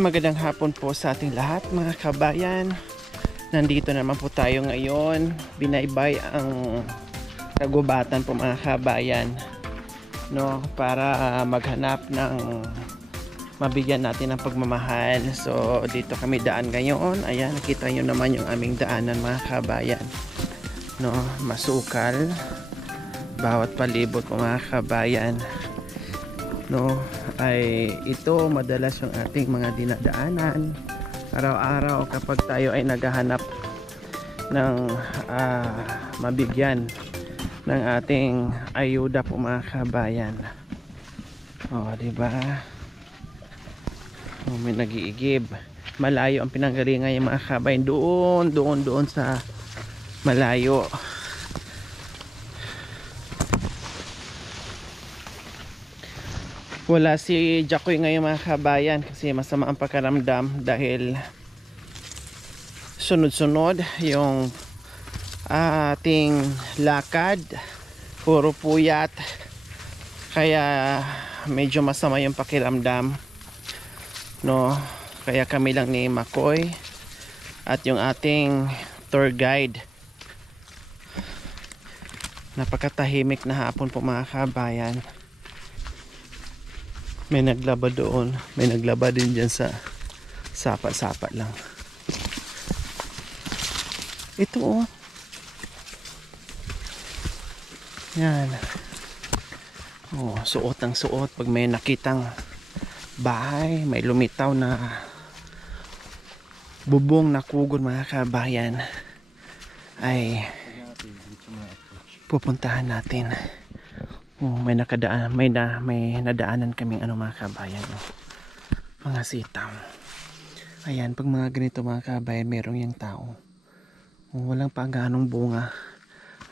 Magandang hapon po sa ating lahat mga kabayan. Nandito naman po tayo ngayon. Binaybay ang kagubatan po mga kabayan, no, para maghanap ng mabigyan natin ng pagmamahal. So dito kami daan ngayon. Ayan, nakita nyo naman yung aming daanan mga kabayan, no, masukal bawat palibot po mga kabayan, no, ay ito madalas yung ating mga dinadaanan araw-araw kapag tayo ay naghahanap ng mabigyan ng ating ayuda po mga kabayan. Diba? May nag-iigib. Malayo ang pinanggalingan yung mga kabayan. Doon sa malayo. Wala si Jacoy ngayon mga kabayan kasi masama ang pakiramdam dahil sunod-sunod yung ating lakad, puro puyat, kaya medyo masama yung pakiramdam, no. Kaya kami lang ni Makoy at yung ating tour guide. Napakatahimik na hapon po mga kabayan. May naglaba doon, may naglaba din dyan sa sapa-sapa lang. Ito oh. Yan. Suot ang suot pag may nakitang bahay, may lumitaw na bubong na kugon mga kabayan, ay pupuntahan natin. May nakadaan, may nadaanan kaming mga kabayan, mga sitaw. Ayan, pag mga ganito mga kabayan, merong yung tao. Walang pa ganong bunga.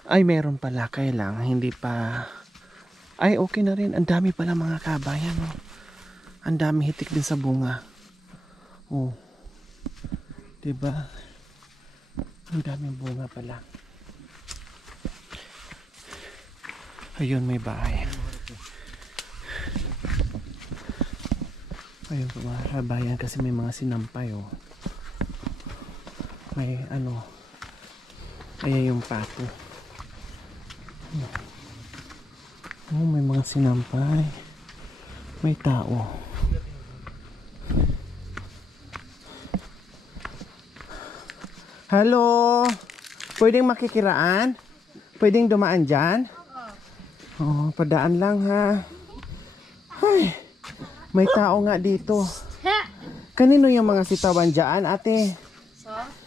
Ay, meron pala, kaya lang hindi pa. Ay, okay na rin. Ang dami pala mga kabayan. Ang dami hitik din sa bunga. Diba? Ang daming bunga pala. Ayun, may bahay. Ayun po mga kabayan, kasi may mga sinampay may ayan yung pato. May mga sinampay, may tao. Hello, pwedeng makikiraan? Pwedeng dumaan dyan? Padaan lang ha. Ay, may tao nga dito. Kanino yung mga sitawan dyan, ate?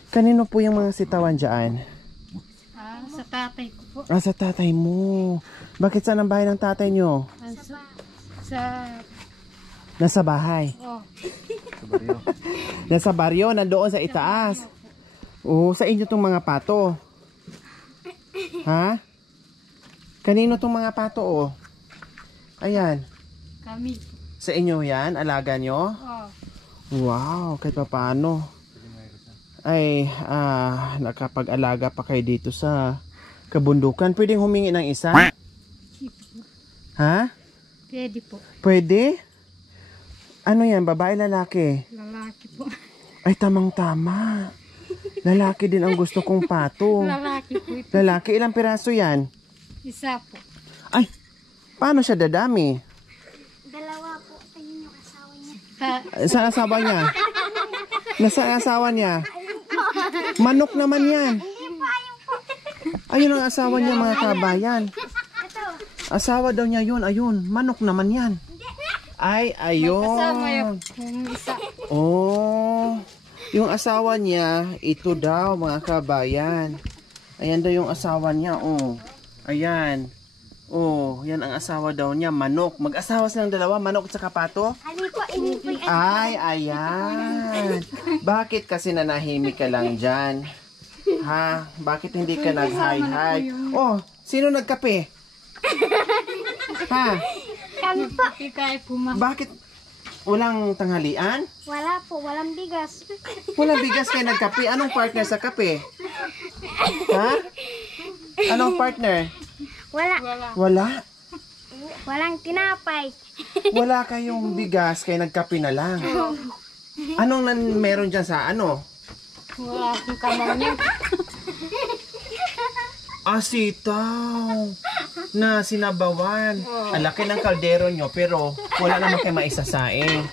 Kanino po yung mga sitawan dyan? Sa tatay ko po. Sa tatay mo. Bakit saan ang bahay ng tatay nyo? Nasa bahay? Sa baryo. Nasa baryo, nandoon sa itaas. Sa inyo tong mga pato. Ha? Kanino tong mga pato Ayan. Kami. Sa inyo yan? Alaga nyo? Wow, kahit pa paano. Ay, nakapag-alaga pa kayo dito sa kabundukan. Pwedeng humingi ng isa? Ha? Pwede po. Pwede? Ano yan? Babae, lalaki? Lalaki po. Ay, tamang-tama. Lalaki din ang gusto kong pato. Lalaki po ito. Lalaki, ilang piraso yan? Isa po. Ay, paano siya dadami? Dalawa po. Ayun yung asawa niya. Saan asawa niya? Nasaan asawa niya? Manok naman yan. Ayun ang asawa niya mga kabayan. Asawa daw niya yun. Ayun, manok naman yan. Ay, ayun. Kasama yung isa. Yung asawa niya, ito daw mga kabayan. Ayan daw yung asawa niya. Ayan. Yan ang asawa daw niya, manok. Mag-asawa silang dalawa, manok at saka pato? Ay, ayan. Bakit kasi nanahimik ka lang dyan? Ha? Bakit hindi ka nag-hi-hi? Sino nagkape? Ha? Kami po. Bakit walang tanghalian? Wala po. Walang bigas. Walang bigas kayo nagkape. Anong partner sa kape? Ha? Anong partner? Wala? Walang tinapay. Wala kayong bigas, kaya nagkape na lang. Anong meron dyan sa ano? Wala akong kamay niya. Sitaw na sinabawan. Ang laki ng kaldero nyo, pero wala naman kayo maisasaing.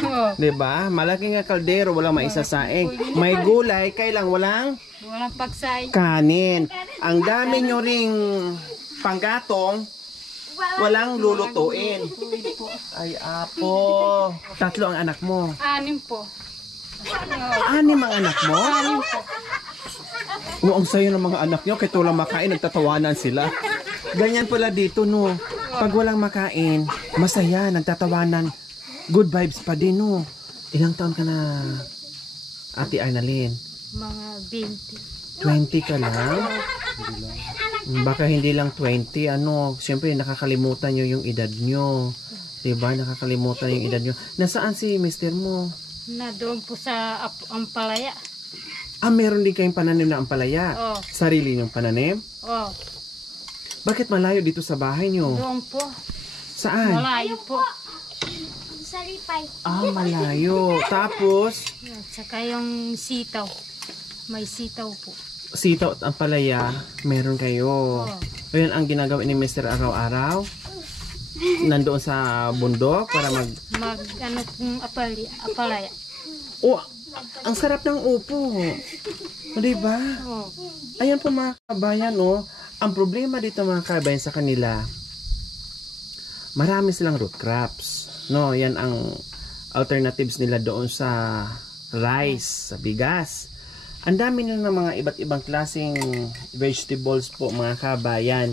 Oh. Diba? Malaki nga kaldero, walang maisasaing. May gulay, kailang walang Walang pagsay. kanin. Ang dami nyo ring panggatong, walang lulutuin. Ay, apo. 3 ang anak mo. 6 po. 6 ang anak mo? 6 po. Oo, ang sayo ng mga anak nyo, kahit walang makain, nagtatawanan sila. Ganyan pala dito, no. Pag walang makain, masaya, nagtatawanan. Good vibes pa din, no. Ilang taon ka na, Ate Arnalyn? Mga 20. 20 ka lang? Baka hindi lang 20, ano. Siyempre, nakakalimutan nyo yung edad nyo. Diba? Nakakalimutan yung edad nyo. Nasaan si mister mo? Na doon po sa Ampalaya. Meron din kayong pananim na ampalaya. Oh. Sarili nyong pananim? Oh. Bakit malayo dito sa bahay nyo? Doon po. Saan? Malayo po. Sa lipay. Malayo. Tapos, At saka yung sitaw. May sitaw po. sitaw at ampalaya, meron kayo. Oh. Ayun ang ginagawa ni Mr. araw-araw. Nandoon sa bundok para Mag ano kung apalaya. Oh, ang sarap ng upo. O, diba? Oh. Ayan po mga kabayan, oh. Ang problema dito mga kabayan sa kanila, marami silang root crops. No, yan ang alternatives nila doon sa rice, sa bigas. Ang dami nila ng mga iba't ibang klaseng vegetables po mga kabayan.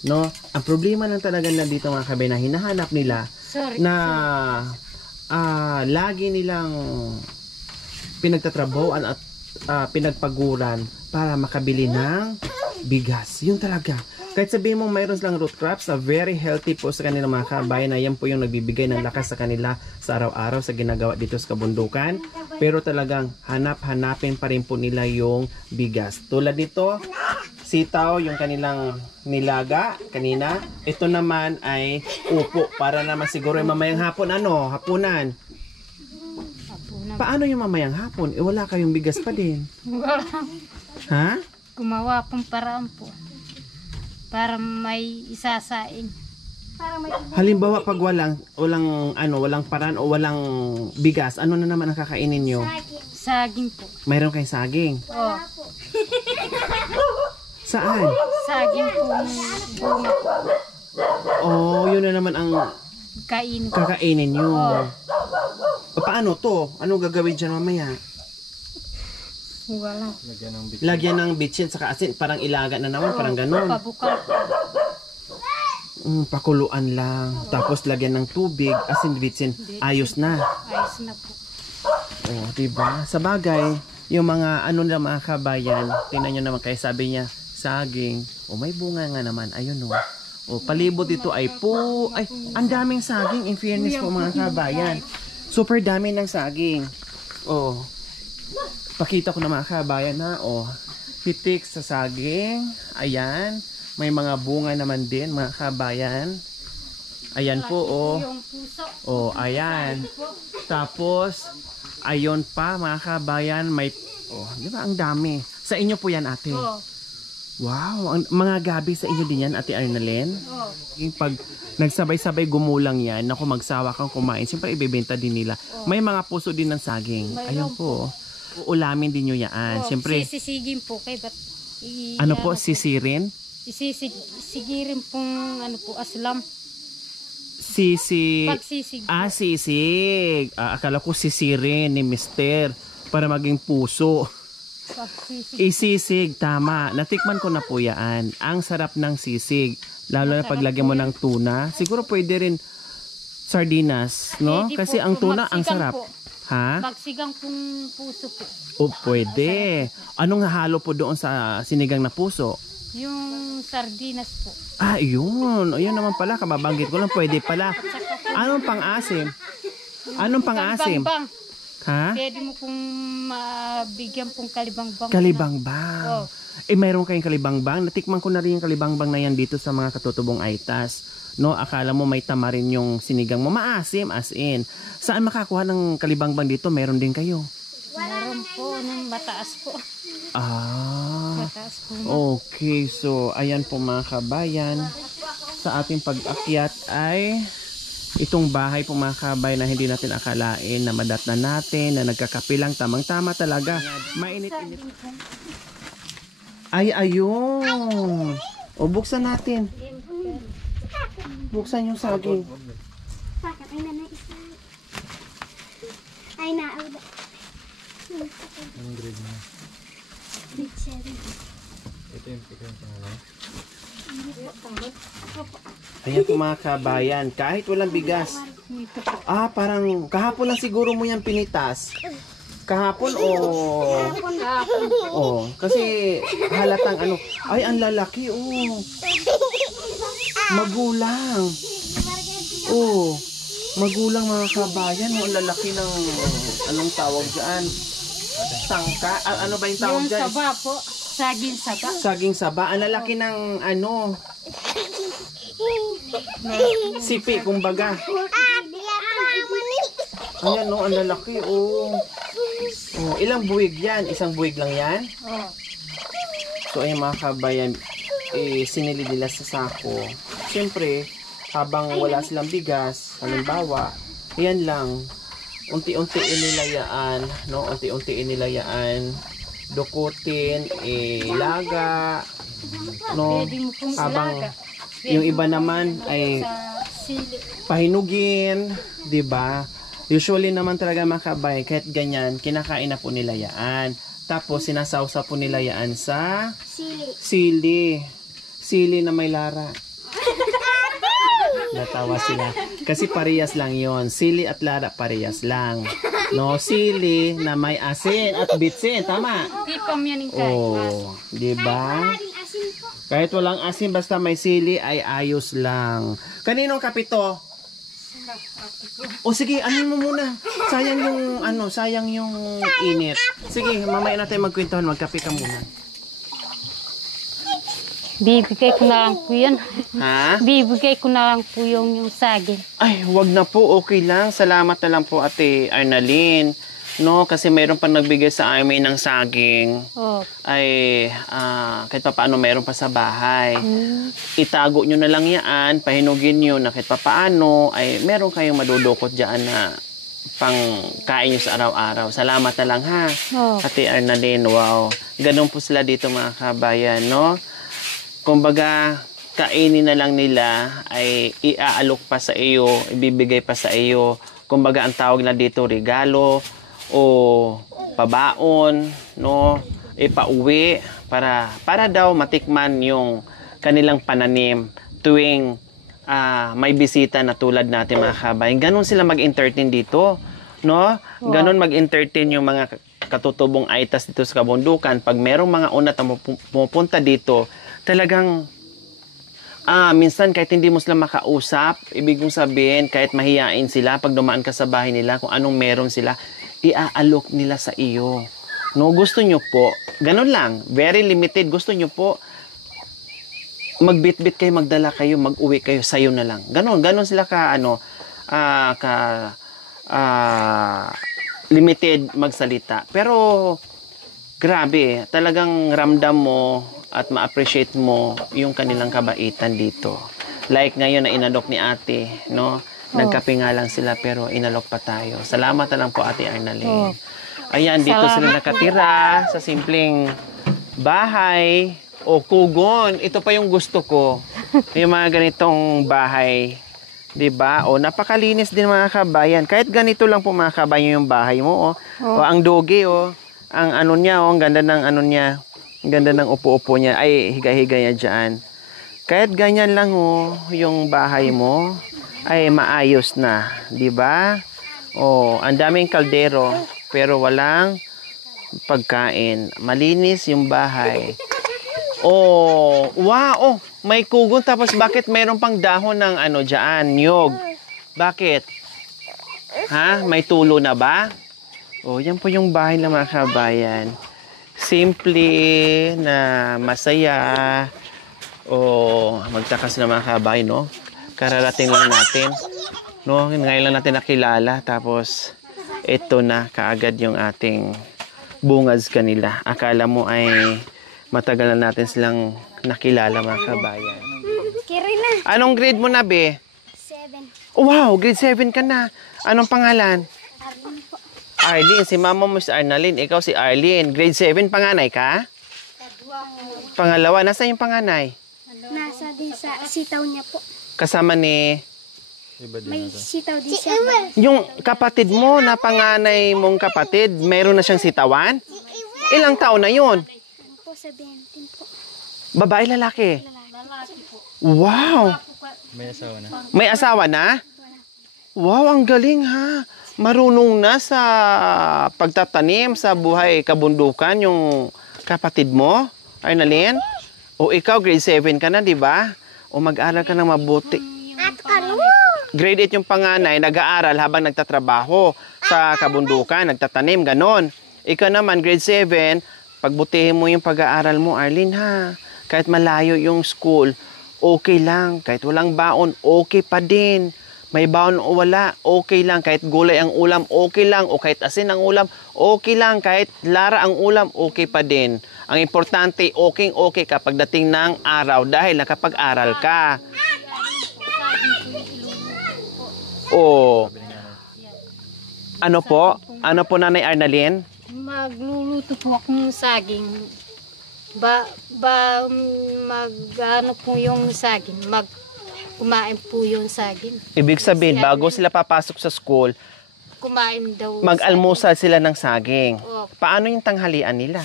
No, ang problema lang talaga na dito mga kabayan na hinahanap nila Sorry. na lagi nilang pinagtatrabahoan at pinagpaguran para makabili ng bigas. Yun talaga. Kahit sabihin mo mayroon silang root crops na very healthy po sa kanilang mga kabayan na yan po yung nagbibigay ng lakas sa kanila sa araw-araw sa ginagawa dito sa kabundukan. Pero talagang hanap-hanapin pa rin po nila yung bigas. Tulad nito, sitaw yung kanilang nilaga kanina. Ito naman ay upo para naman siguro yung mamayang hapon. Hapunan. Paano yung mamayang hapon? Wala kayong bigas pa din. Wala. Ha? Gumawa pong paraan po. Para may isasaing. Para may Halimbawa pag walang paraan o walang bigas, ano na naman ang kakainin nyo? Saging po. Mayroon kayong saging. Oh. Saan? Saging po bunga po. Oh, yun na naman ang Kain po. kakainin nyo. Paano to? Anong gagawin dyan mamaya? Wala. Lagyan ng bitchin saka asin, parang ilaga na naman, parang ganon. Pabukal po. Pakuluan lang. Tapos lagyan ng tubig, asin, bitchin, ayos na. Ayos na po. Oh, diba? Sa bagay, yung mga ano na mga kabayan, tingnan nyo naman kayo, sabi niya, saging. Oh, may bunga nga naman. Ayun oh. Oh, palibot ito ay ang daming saging, in fairness po mga kabayan. Super dami ng saging. Oh. Pakita ko na mga kabayan na, oh. Hitik sa saging. Ayan. May mga bunga naman din, mga kabayan. Ayan po, oh. Yung puso. Oh, ayan. Tapos, ayun pa, mga kabayan, may, oh, di ba, ang dami. Sa inyo po yan, ate. Oh. Wow, mga gabi sa inyo din yan, Ate Arnalyn. Oh. Yung pag nagsabay-sabay gumulang yan, naku magsawa kang kumain, siyempre ibebenta din nila. May mga puso din ng saging. Ayun po. Uulamin din nyo yan. Siyempre, Sisisigin po kay ba't ano po, sisirin? Sisigirin pong ano po, aslam. Pagsisig. Sisig. Akala ko sisirin ni Mister para maging puso. Pagsisig. Isisig, tama. Natikman ko na po yan. Ang sarap ng sisig. Lalo na paglagyan mo ng tuna. Siguro pwede rin sardinas, no? Pwede Kasi po, ang tuna, ang magsigang sarap. po. Ha? Magsigang pong puso po. O, pwede. Anong halo po doon sa sinigang na puso? Yung sardinas po. Yun. Yun naman pala. Kababanggit ko lang. Pwede pala. Anong pang-asim? Anong pang-asim? Kalibangbang. Ha? Pwede mo pong mabigyan pong kalibangbang. Kalibangbang. Mayroon kayong kalibangbang. Natikman ko na rin yung kalibangbang na yan dito sa mga katutubong aitas. No, akala mo may tamarin yung sinigang mo. Maasim, as in. Saan makakuha ng kalibangbang dito? Meron din kayo. Meron po nung mataas po. Ah, Mataas po. okay. So, ayan po mga kabayan. Sa ating pag-akyat ay itong bahay po mga kabayan na hindi natin akalain na madatnan natin, na nagkakapilang tamang-tama talaga. Mainit-init. Ay, ayun. O, buksan natin. Buksan yung saging. Bakit ay na isa? Ay na. Anong grade mo? Grade 7. Ito yung pangalan. Ayan po mga kabayan, kahit walang bigas. Parang kahapon lang siguro mo yan pinitas. Kahapon kasi halatang ano. Ay, ang lalaki Magulang. Magulang mga kabayan. Ang lalaki ng anong tawag dyan? Sangka? Ano ba yung tawag Yung dyan? saba po. Saging saba. Saging saba. Ang lalaki ng sipi, kumbaga. Ayan ang lalaki, ilang buwig yan? Isang buwig lang yan? So, ayan mga kabayan, sinili nila sa sako. Siyempre, habang wala silang bigas, halimbawa, yan lang, unti-unti inilayaan, unti-unti inilayaan, dukutin, ilaga, Pwede mo pong habang ilaga. yung iba naman ay Sa sili. pahinugin, 'di ba? Usually naman talaga mga kabay, kahit ganyan, kinakain na po nila yan. Tapos sinasawsa po nila yan sa sili. Sili na may lara. Natawa sila. Kasi parehas lang yon. Sili at lara parehas lang. No, sili na may asin at bitsin, tama? Tipam yan yung kahit. 'Di ba? Kahit walang asin, basta may sili ay ayos lang. Kaninong kapito? Sige, mo muna. Sayang yung init. Sige, mamaya natin magkwentuhan, magkape ka muna. Bibigay ko na lang po yan. Ha? Bibigay ko na lang po yung saging. Ay, wag na po, okay lang. Salamat na lang po Ate Arnalyn. No, kasi mayroon pa nagbigay sa amin ng saging. Ay, kahit pa paano mayroon pa sa bahay. Itago nyo na lang yan, pahinugin nyo na kahit pa paano, ay meron kayong madudukot dyan na pang kain nyo sa araw-araw. Salamat na lang ha, Ate Arnalyn. Wow. Ganun po sila dito mga kabayan, no? Kumbaga, kainin na lang nila, ay iaalok pa sa iyo, ibibigay pa sa iyo. Kumbaga, ang tawag na dito, regalo, o pabaon, no, ipauwi para daw matikman yung kanilang pananim tuwing may bisita na tulad natin mga kabayan. Ganon sila mag-entertain dito, no? Ganon mag-entertain yung mga katutubong aitas dito sa kabundukan. Pag merong mga unat na pumupunta dito, talagang minsan kahit hindi mo sila makausap, ibig kong sabihin kahit mahiyain sila pag dumaan ka sa bahay nila, kung anong meron sila, iaalok nila sa iyo. No, gusto nyo po, ganun lang, very limited, gusto nyo po, magbitbit kayo, magdala kayo, mag-uwi kayo, sayo na lang. Ganun sila limited magsalita. Pero, grabe, talagang ramdam mo at ma-appreciate mo yung kanilang kabaitan dito. Like ngayon na inalok ni ate, no? Nagkape nga lang sila pero inalok pa tayo. Salamat na lang po Ate Arnalyn. Ayan, dito sila nakatira sa simpleng bahay o kugon. Ito pa yung gusto ko. Yung mga ganitong bahay. 'Di ba? Napakalinis din mga kabayan. Kahit ganito lang po mga kabayan yung bahay mo. O ang doge, ang ano niya, ang ganda ng ano niya. Ang ganda ng upo-upo niya. Ay, higa-higa niya dyan. Kahit ganyan lang yung bahay mo, ay maayos na, 'di ba? Ang daming kaldero pero walang pagkain. Malinis yung bahay. Wow, may kugon tapos bakit mayroon pang dahon ng ano diyan, niyog? Bakit? Ha? May tulo na ba? Yan po yung bahay ng mga kabayan. Simple na masaya. Magtakas na mga kabayan, no? Kararating lang natin. No, ngayon lang natin nakilala. Tapos, ito na kaagad yung ating bungads kanila. Akala mo ay matagal na natin silang nakilala mga kabayan. Kiri na. Anong grade mo na, be? 7. Wow, grade 7 ka na. Anong pangalan? Arlene po. Arlene. Si mama mo si Arnalyn. Ikaw si Arlene. Grade 7, panganay ka? Pangalawa. Nasaan yung panganay? Nasa din sa sitaw niya po. Kasama ni... Iba din May ito. sitaw din siya. Yung kapatid mo na panganay mong kapatid, meron na siyang sitawan? Ilang taon na yun? Ano po, 17 po. Babae, lalaki? Lalaki po. Wow! May asawa na. May asawa na? Wow, ang galing ha! Marunong na sa pagtatanim sa buhay kabundukan yung kapatid mo, Arnalyn? O ikaw, grade 7 ka na, di ba? O mag-aral ka ng mabuti. At kano? Grade 8 yung panganay, nag-aaral habang nagtatrabaho sa kabundukan, nagtatanim, ganon. Ikaw naman, grade 7, pagbutihin mo yung pag-aaral mo, Arlene, ha? Kahit malayo yung school, okay lang. Kahit walang baon, okay pa din. May baon o wala, okay lang. Kahit gulay ang ulam, okay lang. O kahit asin ang ulam, okay lang. Kahit lara ang ulam, okay pa din. Ang importante, okay ka pagdating ng araw dahil nakapag-aral ka. O, ano po? Ano po, Nanay Arnalyn? Magluluto po akong saging. Ano po yung saging. Kumain po yung saging. Ibig sabihin, bago sila papasok sa school, Kumain daw. mag-almusal sila ng saging. Opo. Paano yung tanghalian nila?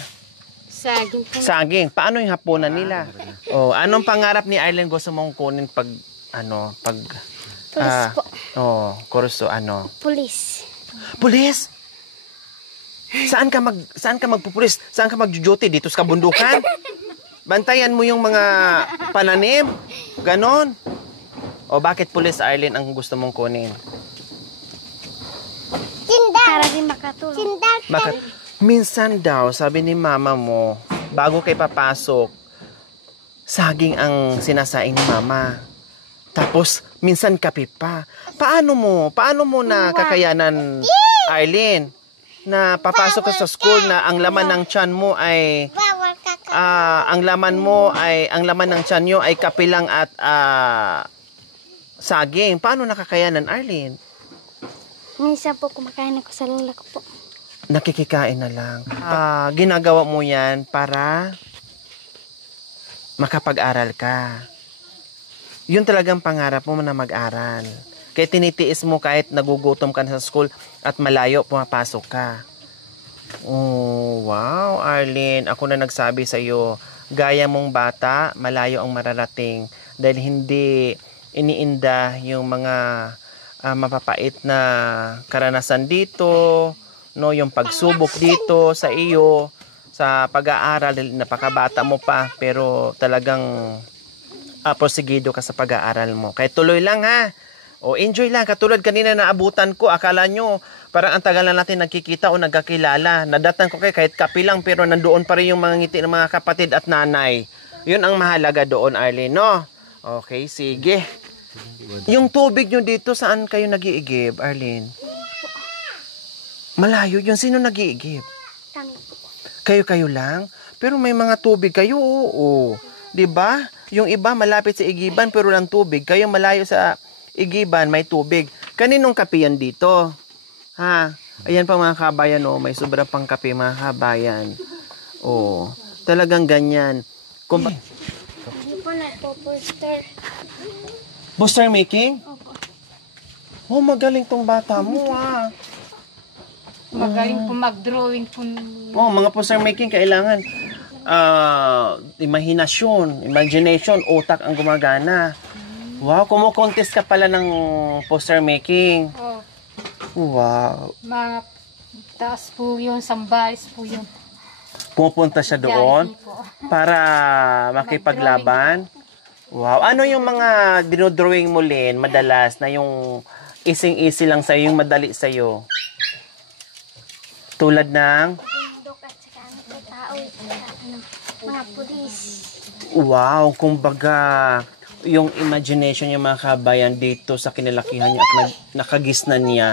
Saging po. Saging. Paano yung hapunan nila? Oh, anong pangarap ni Arlene gusto mong kunin pag Pulis po. kurso Pulis. Pulis? Saan ka magpupulis? Saan ka magjujuti? Dito sa kabundukan? Bantayan mo yung mga pananim? Ganon? O bakit pulis, Arlene, ang gusto mong kunin? Para din makatulong. Minsan daw, sabi ni mama mo, bago kayo papasok, saging ang sinasaing ni mama. Tapos, minsan kape pa. Paano mo na kakayanan, Arlene, na papasok ka sa school na ang laman ng tiyan mo ay ang laman ng tiyan nyo ay kape lang at saging. Paano nakakayanan, Arlene? Minsan po kumakain ako sa lola ko po. Nakikikain na lang. Ginagawa mo yan para makapag-aral ka. Yun talagang pangarap mo na mag-aral. Kaya tinitiis mo kahit nagugutom ka na sa school at malayo pumapasok ka. Oh, wow, Arlene. Ako na nagsabi sa iyo, gaya mong bata, malayo ang mararating dahil hindi iniinda yung mga mapapait na karanasan dito, no, yung pagsubok dito sa iyo sa pag-aaral. Napakabata mo pa pero talagang prosigido ka sa pag-aaral mo. Kaya tuloy lang ha. O enjoy lang. Katulad kanina na abutan ko. Akala nyo parang ang tagal na natin nagkikita o nagkakilala. Nadatan ko kahit kapi lang pero nandoon pa rin yung mga ngiti ng mga kapatid at nanay. Yun ang mahalaga doon, Arlene, no? Okay, sige. Yung tubig nyo dito, saan kayo nag-iigib, Arlene? Malayo yun. Sino nag-iigib? Kami po. Kayo lang? Pero may mga tubig kayo, oo. Diba? Yung iba malapit sa igiban pero lang tubig. Kayo malayo sa igiban, may tubig. Kaninong kape yan dito? Ha? Ayan pa mga kabayan, oh. May sobra pang kape mga kabayan. Oh. Talagang ganyan. Hindi po na po poster. Poster making? Opo. Oh, magaling tong bata mo, ah. Magaling po mag-drawing po. Oh, mga poster making kailangan imagination, utak ang gumagana. Wow, kumo-contest ka pala ng poster making. Oh, Wow. taas po yun, sambalis po yun. Pupunta siya doon Jollibee po. para makipaglaban. Wow. Ano yung mga dinodrawing mo, Lynn, madalas na yung ising-easy lang sa'yo, yung madali sa'yo? Tulad ng? Bundok at saka ano, tao. Mga pulis. Wow, kumbaga, yung imagination niya mga kabayan dito sa kinalakihan niya at nakagisnan niya,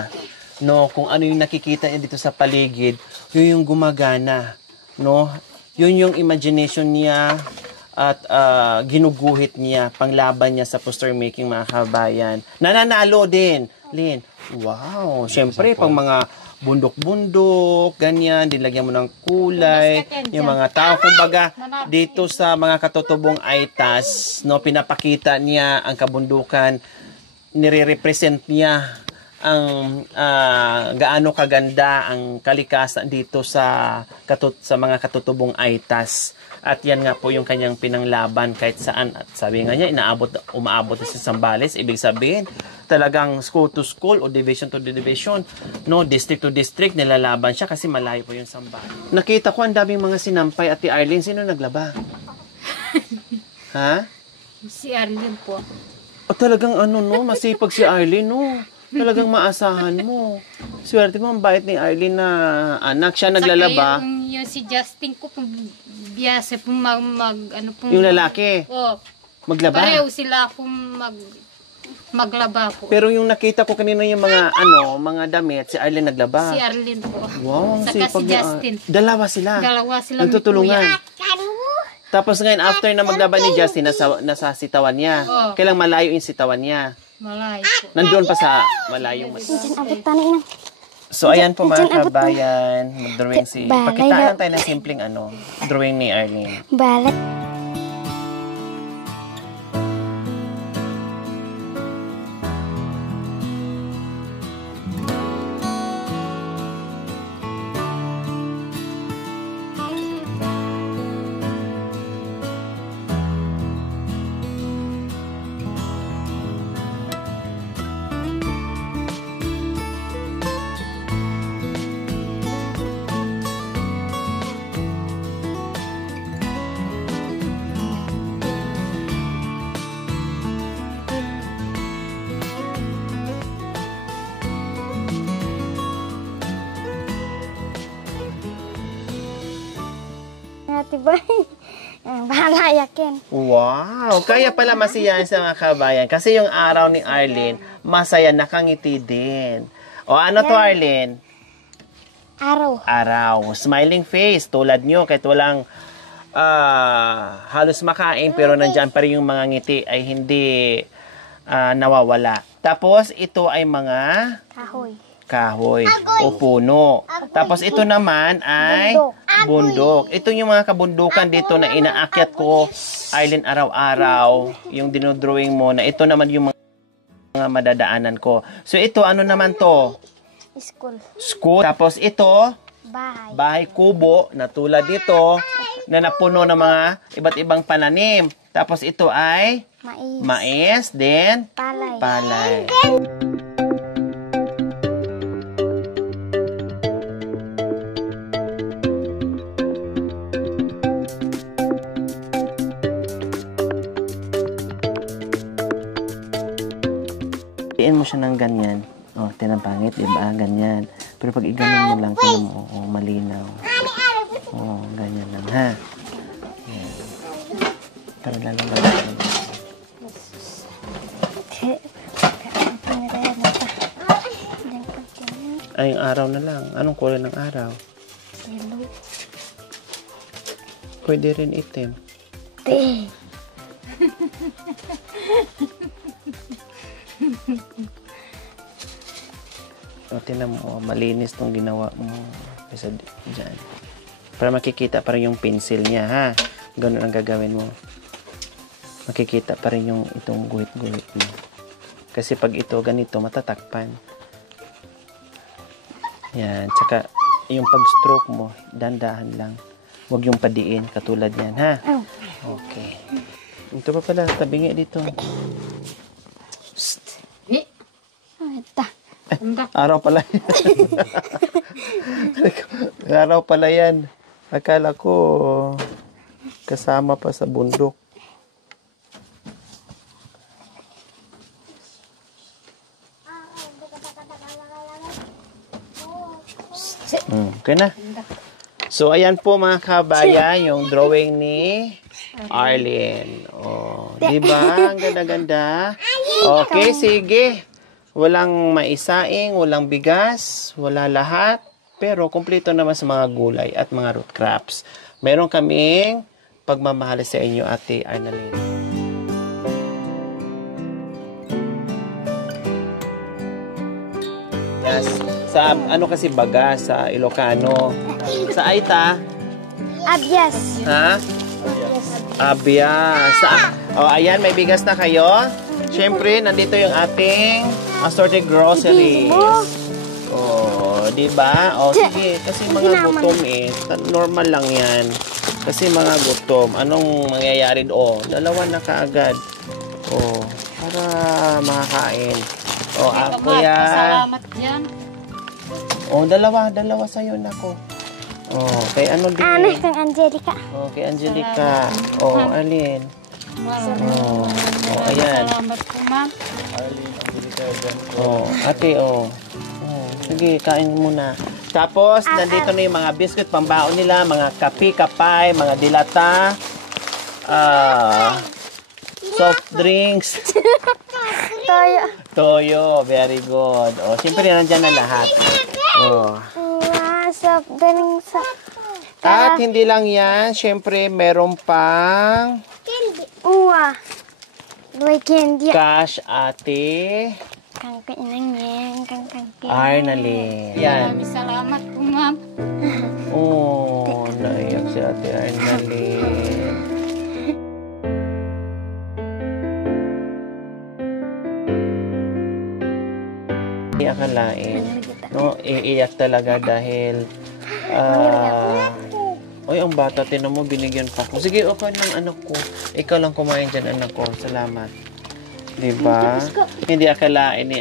no, kung ano yung nakikita niya dito sa paligid, yun yung gumagana, no, yun yung imagination niya at ginuguhit niya, panglaban niya sa poster making mga kabayan. Nananalo din, Lin. Wow, syempre pang mga bundok-bundok, ganyan, dilagyan mo ng kulay, yung mga tao, kumbaga, dito sa mga katutubong Aitas, no, pinapakita niya ang kabundukan, nire-represent niya ang gaano kaganda ang kalikasan dito sa mga katutubong Aitas. At yan nga po yung kanyang pinanglaban kahit saan. At sabi nga niya, umaabot na sa Zambales. Ibig sabihin, talagang school to school o division to division, no, district to district, nilalaban siya kasi malayo po yung Zambales. Nakita ko ang daming mga sinampay. Ate Arlene, sino naglaba? Ha? Si Arlene po. O talagang ano, no, masipag si Arlene, no. Talagang maasahan mo. Swerte mo, ang bait ni Arlene na anak siya naglalaba. Saka yung si Justin ko, biyasa po ano po. Yung lalaki, Oh, maglaba. pareho sila akong maglaba po. Pero yung nakita ko kanina yung mga mga damit, si Arlene naglaba. Si Arlene po. Wow, ang Saka sipag si ni Justin. Dalawa sila. Dalawa sila Nagtutulungan. Tapos ngayon, after na maglaba ni Justin, nasa sitawan niya. Oh. Kailang malayo yung sitawan niya. Malayo po. Nandun pa sa malayo. Diyan abot tani na. So, ayan po mga Diyan, abot na. kabayan. Mag-drawing si... Balay Pakitaan na- tayo ng simpleng drawing ni Arlene. Balat. Ate Bay. Bahala yakin. Wow! Kaya pala masiyahan sa mga kabayan. Kasi yung araw ni Arlene, masaya, nakangiti din. O ano to, Arlene? Araw. Araw. Smiling face, tulad nyo, kahit walang halos makain, pero nandyan pa rin yung mga ngiti ay hindi nawawala. Tapos, ito ay mga Kahoy. kahoy o puno. Tapos, ito naman ay bundok. Ito yung mga kabundukan dito na inaakyat ko, Arlene, araw-araw. Yung dinodrawing mo na ito naman yung mga madadaanan ko. So, ito, ano naman to? School. School. Tapos, ito, Bahay. bahay kubo na tulad dito na napuno ng mga iba't ibang pananim. Tapos ito ay Mais. mais, then Palay. palay. Iin mo siya ng ganyan. Oh, tinapangit, diba? Ganyan. Pero pag iganon mo lang, tingnan mo, oh, malinaw. Oh, ganyan lang, ha? Yan. Para lalo lang. Ay, yung araw na lang. Anong kulay ng araw? Yellow. Pwede rin itim. Te. O, tinan mo, oh, malinis tong ginawa mo. Kasi dyan. Para makikita pa rin yung pencil niya, ha? Ganun ang gagawin mo. Makikita pa rin yung itong guhit-guhit mo. Kasi pag ito ganito, matatakpan. Yan. Tsaka, yung pag-stroke mo, dandahan lang. Huwag yung padiin, katulad yan, ha? Oh. Okay. Ito pa pala, tabingi dito. Ito. Araw pala yan. Araw pala yan. Akala ko kasama pa sa bundok. Okay na. So, ayan po mga kabayan, yung drawing ni Arlene. Oh, di ba? Ang ganda-ganda. Okay, sige. Walang maisaing, walang bigas, wala lahat. Pero kumpleto naman sa mga gulay at mga root crops. Meron kaming pagmamahal sa inyo, Ate Arnalyn. Yes. Sa ano kasi baga sa Ilocano. Sa Aita, Abyas. ha? Abias. Ayan, may bigas na kayo. Siyempre, nandito yung ating assorted groceries. Di ba? Sige. Kasi mga gutom normal lang yan. Kasi mga gutom. Anong mangyayari? Dalawa na kaagad. Para makakain. Kuya. Salamat yan. Dalawa sa'yo na ko. Kay ano din? Ano kang Angelica? Kay Angelica. Alin? Ayan. Salamat po, ma'am. Ate, sige, kain muna. Tapos, nandito na yung mga biscuit, pambaon nila, mga kape, kapay, mga dilata, soft drinks, Toyo. toyo, very good. Siyempre, nandyan na lahat. Soft drinks. At hindi lang yan, siyempre, meron pang Dua candy. cash, ate. Kang kainang yan. Kang Arnalyn. Yan. Maraming salamat po, ma'am. Naiyak si ate Arnalyn. Akalain. Iiyak talaga dahil ang bata, tinan mo, binigyan pa ko. Sige, okay lang, anak ko. Ikaw lang kumain dyan, anak ko. Salamat. Diba? Hindi akalain ni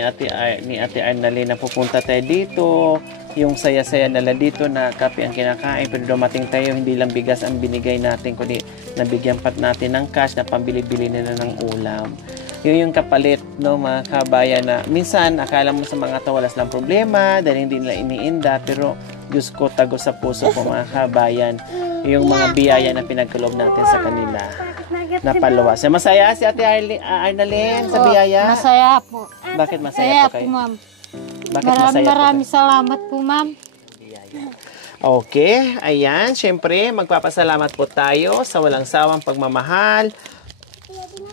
Ate Arnalyn na pupunta tayo dito. Yung saya-saya nila dito na kape ang kinakain. Pero dumating tayo, hindi lang bigas ang binigay natin, kundi nabigyan pat natin ng cash na pambili-bili nila ng ulam. Yun yung kapalit, no, mga kabayan, na minsan akala mo sa mga to wala silang problema dahil hindi nila iniinda, pero Diyos ko, tago sa puso ko, mga kabayan, yung mga biyaya na pinagkaloob natin sa kanila. Napaluwas. Masaya si Ate Arnalyn sa biyaya? Masaya po. Bakit masaya Masaya po po, kayo? ma'am. Bakit masaya po Maraming salamat po, ma'am. Okay, ayan, syempre, magpapasalamat po tayo sa walang sawang pagmamahal.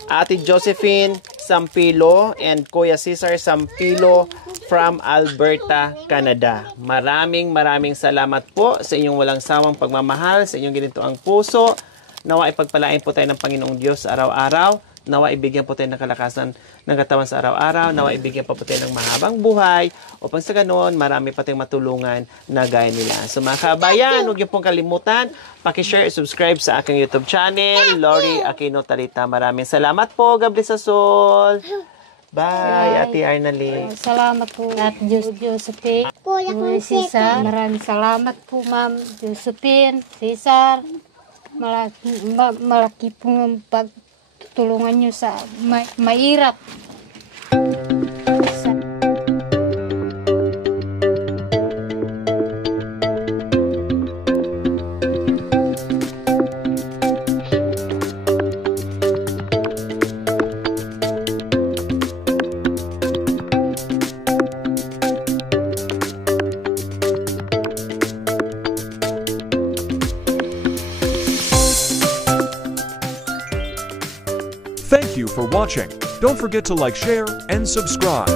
Ate Josephine Sampilo and Kuya Cesar Sampilo from Alberta, Canada. Maraming salamat po sa inyong walang sawang pagmamahal, sa inyong ginitoang puso. Nawa ipagpalain po tayo ng Panginoong Diyos araw-araw. Nawa ibigyan po tayo ng kalakasan ng katawan sa araw-araw. Nawa ibigyan pa po tayo ng mahabang buhay. Upang sa ganoon, marami pa tayong matulungan na gaya nila. So mga kabayan, huwag niyo pong kalimutan, pakishare, subscribe sa aking YouTube channel, Lori Aquino Talita. Maraming salamat po. God bless us all. Bye, Ate Arnalyn. Salamat po at Josephine. Cesar. Maraming salamat po, ma'am. Josephine, Cesar. Malaki pong pagtulungan nyo sa mahirap. Thank you for watching. Don't forget to like, share, and subscribe.